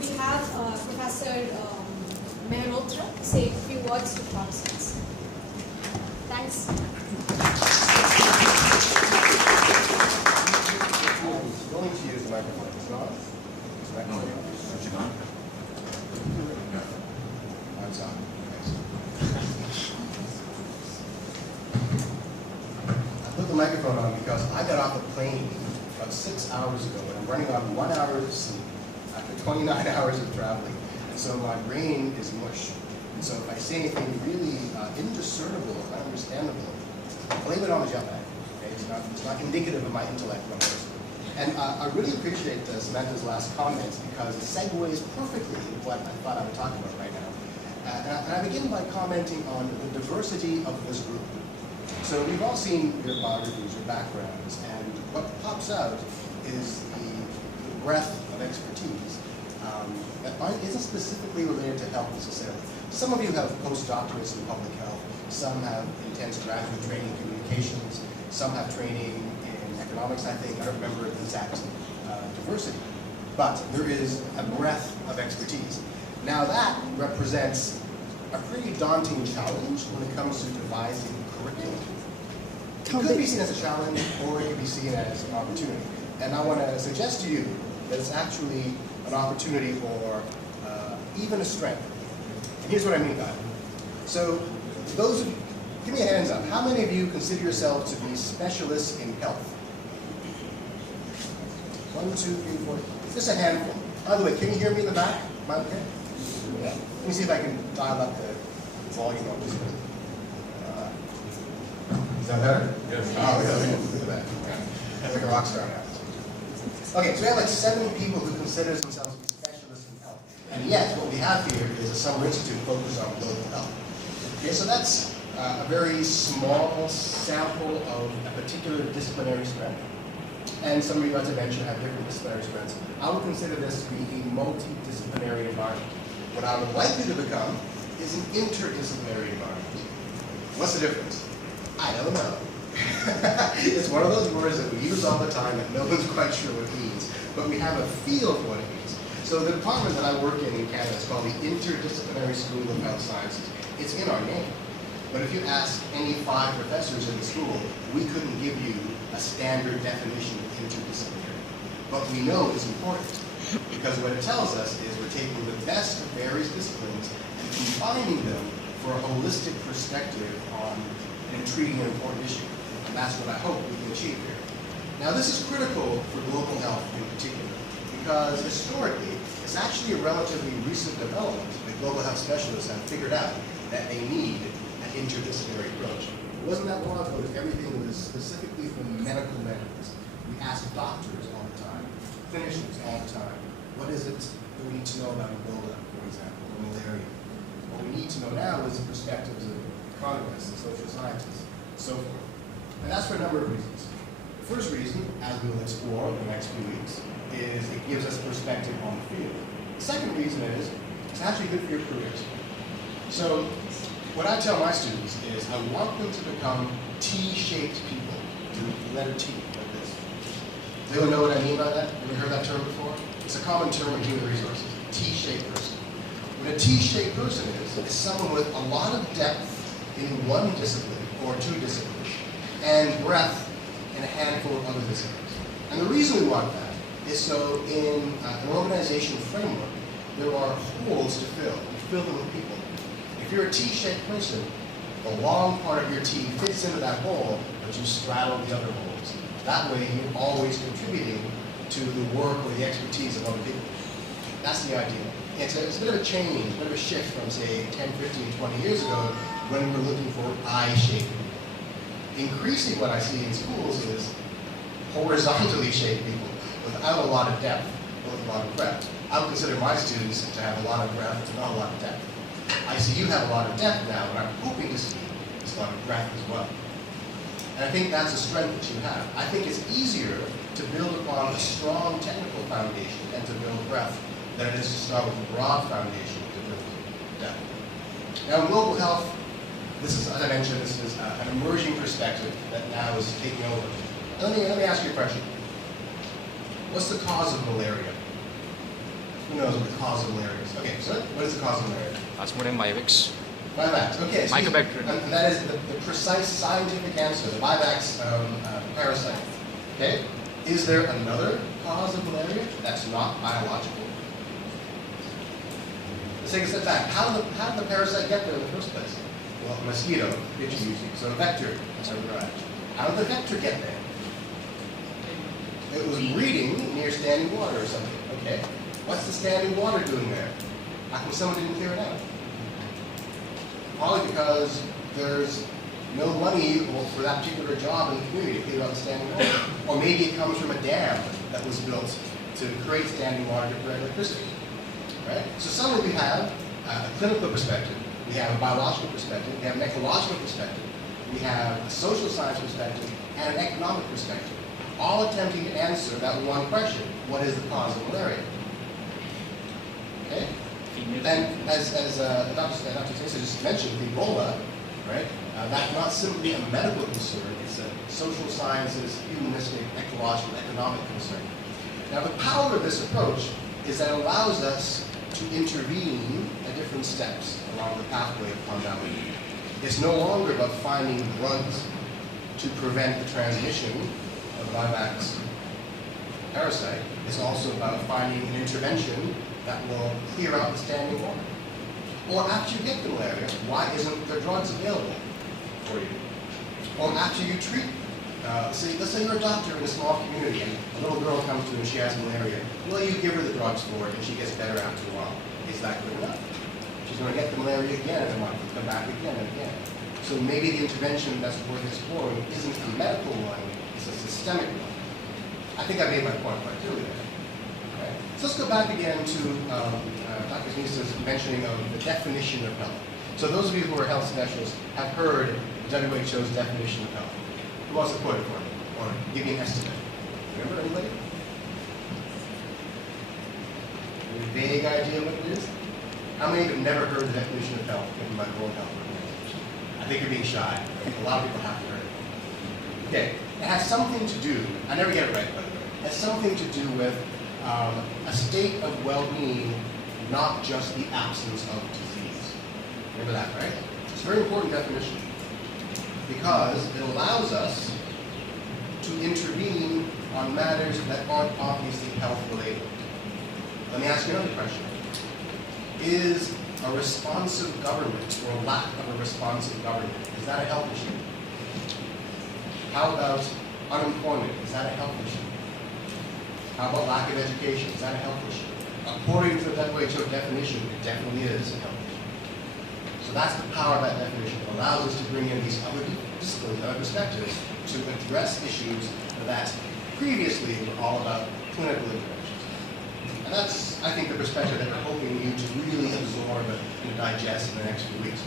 we have Professor Mehrotra say a few words to participants. Thanks. I'm going to use the microphone. It's not? It's not on. Is it on? No. It's on. I put the microphone on because I got off a plane about 6 hours ago and I'm running on 1 hour of sleep after 29 hours of traveling. And so my brain is mush. And so if I say anything really indiscernible or ununderstandable, blame it on the jet lag. Okay? It's not indicative of my intellect one person. And I really appreciate Samantha's last comments because it segues perfectly into what I thought I would talk about right now. And I begin by commenting on the diversity of this group. So we've all seen your biographies, your backgrounds, and what pops out is the breadth of expertise that isn't specifically related to health necessarily. Some of you have postdoctorates in public health, some have intense graduate training in communications, some have training in economics, I think. I don't remember the exact diversity, but there is a breadth of expertise. Now that represents a pretty daunting challenge when it comes to devising curriculum. It could be seen as a challenge, or it could be seen as an opportunity. And I want to suggest to you that it's actually an opportunity or even a strength. And here's what I mean by it. So, give me a hands up. How many of you consider yourselves to be specialists in health? 1, 2, 3, 4. Just a handful. By the way, can you hear me in the back? Am I okay? Yeah. Let me see if I can dial up the volume on this one. Is that better? Yes. Oh, yeah, look at that. That's like a rock star now. Okay, so we have like 7 people who consider themselves to be specialists in health. And yet, what we have here is a summer institute focused on global health. Okay, so that's a very small sample of a particular disciplinary strength. And some of you, as I mentioned, have different disciplinary strengths. I would consider this to be a multidisciplinary environment. What I would like you to become is an interdisciplinary environment. What's the difference? I don't know. It's one of those words that we use all the time that no one's quite sure what it means, but we have a feel for what it means. So the department that I work in Canada is called the Interdisciplinary School of Health Sciences. It's in our name. But if you ask any 5 professors in the school, we couldn't give you a standard definition of interdisciplinary. But we know it's important because what it tells us is we're taking the best of various disciplines and combining them for a holistic perspective on treating an important issue. And that's what I hope we can achieve here. Now this is critical for global health in particular because historically it's actually a relatively recent development that global health specialists have figured out that they need an interdisciplinary approach. It wasn't that long ago that everything was specifically for medical methods. We ask doctors all the time, clinicians all the time, what is it that we need to know about Ebola, for example, or malaria? What we need to know now is the perspectives of economists and social scientists, and so forth. And that's for a number of reasons. The first reason, as we will explore in the next few weeks, is it gives us perspective on the field. The second reason is it's actually good for your careers. So what I tell my students is I want them to become T-shaped people, the letter T, like this. Does anyone know what I mean by that? Have you heard that term before? It's a common term in human resources, T-shaped person. What a T-shaped person is someone with a lot of depth in one discipline or 2 disciplines, and breadth in a handful of other disciplines. And the reason we want that is so in an organizational framework, there are holes to fill. You fill them with people. If you're a T-shaped person, the long part of your T fits into that hole, but you straddle the other holes. That way, you're always contributing to the work or the expertise of other people. That's the idea. It's a bit of a change, a bit of a shift from, say, 10, 15, 20 years ago when we were looking for I-shaped people. Increasingly, what I see in schools is horizontally shaped people without a lot of depth or a lot of breadth. I would consider my students to have a lot of breadth and not a lot of depth. I see you have a lot of depth now, and I'm hoping to see a lot of breadth as well. And I think that's a strength that you have. I think it's easier to build upon a strong technical foundation and to build breadth than it is to start with a broad foundation to build depth. Now in global health, this is, as I mentioned, this is an emerging perspective that now is taking over. Let me ask you a question. What's the cause of malaria? Who knows what the causal layer is? Okay, so what is the causal layer? Plasmodium vivax. Vivax, okay. So Mycobacterium. that is the precise scientific answer, the Vivax parasite. Okay? Is there another cause of malaria that's not biological? Let's take a step back. How did the parasite get there in the first place? Well, a mosquito, itchy usually, so a vector, that's how we arrived. How did the vector get there? It was breeding near standing water or something. Okay. What's the standing water doing there? How come someone didn't clear it out? Probably because there's no money for that particular job in the community to clear out the standing water. Or maybe it comes from a dam that was built to create standing water to provide electricity. Right? So suddenly we have a clinical perspective, we have a biological perspective, we have an ecological perspective, we have a social science perspective, and an economic perspective, all attempting to answer that one question: what is the cause of malaria? Okay? And as Dr. Tessa just mentioned, with Ebola, right? That's not simply a medical concern, it's a social sciences, humanistic, ecological, economic concern. Now the power of this approach is that it allows us to intervene at different steps along the pathway of causality. It's no longer about finding drugs to prevent the transmission of Vivax parasite. It's also about finding an intervention that will clear out the standing water. Or after you get the malaria, why isn't there drugs available for you? Or after you treat, let's say you're a doctor in a small community and a little girl comes to you and she has malaria. Well, you give her the drugs for it and she gets better after a while. Is that good enough? She's going to get the malaria again in a month and come back again and again. So maybe the intervention that's worth exploring isn't a medical one, it's a systemic one. I think I made my point quite clearly there. Okay. So let's go back again to Dr. Nisa's mentioning of the definition of health. So those of you who are health specialists have heard WHO's definition of health. Who wants to quote it for me? Or give me an estimate? Remember anybody? Any vague idea what it is? How many have never heard the definition of health given by the World Health Organization? I think you're being shy. I think a lot of people have heard it. Okay, it has something to do, I never get it right by the way, it has something to do with a state of well-being, not just the absence of disease. Remember that, right? It's a very important definition because it allows us to intervene on matters that aren't obviously health-related. Let me ask you another question. Is a responsive government or lack of a responsive government, is that a health issue? How about unemployment? Is that a health issue? How about lack of education? Is that a health issue? According to the WHO definition, it definitely is a health issue. So that's the power of that definition. It allows us to bring in these other disciplines, other perspectives, to address issues that previously were all about clinical interventions. And that's, I think, the perspective that we're hoping you to really absorb and digest in the next few weeks.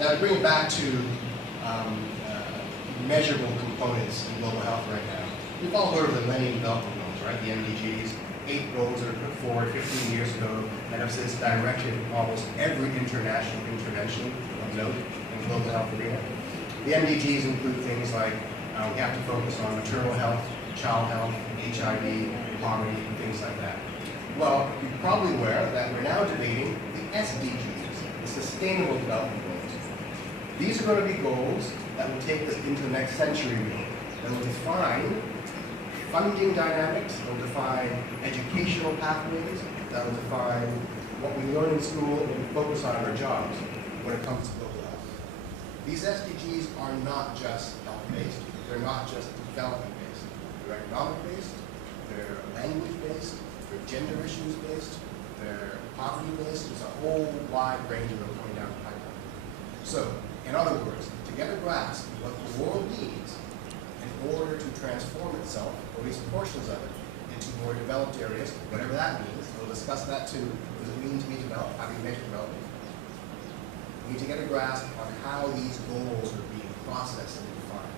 Now, to bring it back to measurable components in global health right now, we've all heard of the Millennium Development Goals, right? The MDGs, 8 goals that were put forward 15 years ago that have since directed almost every international intervention of note in the global health arena. The MDGs include things like we have to focus on maternal health, child health, HIV, poverty, and things like that. Well, you're probably aware that we're now debating the SDGs, the Sustainable Development Goals. These are going to be goals that will take us into the next century, really. That will define funding dynamics, that will define educational pathways, that will define what we learn in school and what we focus on in our jobs when it comes to global health. These SDGs are not just health-based, they're not just development-based. They're economic-based, they're language-based, they're gender issues-based, they're poverty-based. There's a whole wide range of them coming down the pipeline. So, in other words, to get a grasp of what the world needs in order to transform itself, or at least portions of it, into more developed areas, whatever that means, we'll discuss that too. What does it mean to be developed? How do you measure development? We need to get a grasp on how these goals are being processed and defined.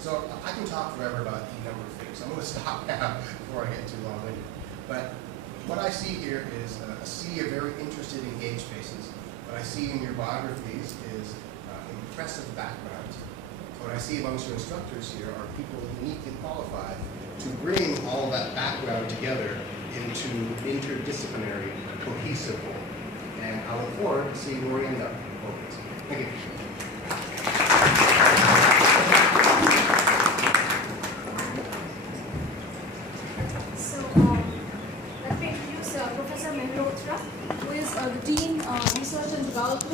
So I can talk forever about any number of things. I'm going to stop now before I get too long-winded. But what I see here is a sea of very interested, engaged faces. What I see in your biographies is impressive backgrounds. What I see amongst your instructors here are people uniquely qualified to bring all of that background together into interdisciplinary, cohesive whole. And I look forward to seeing where we end up. Thank you. So, let me introduce Professor Mehrotra, who is the Dean Research and Development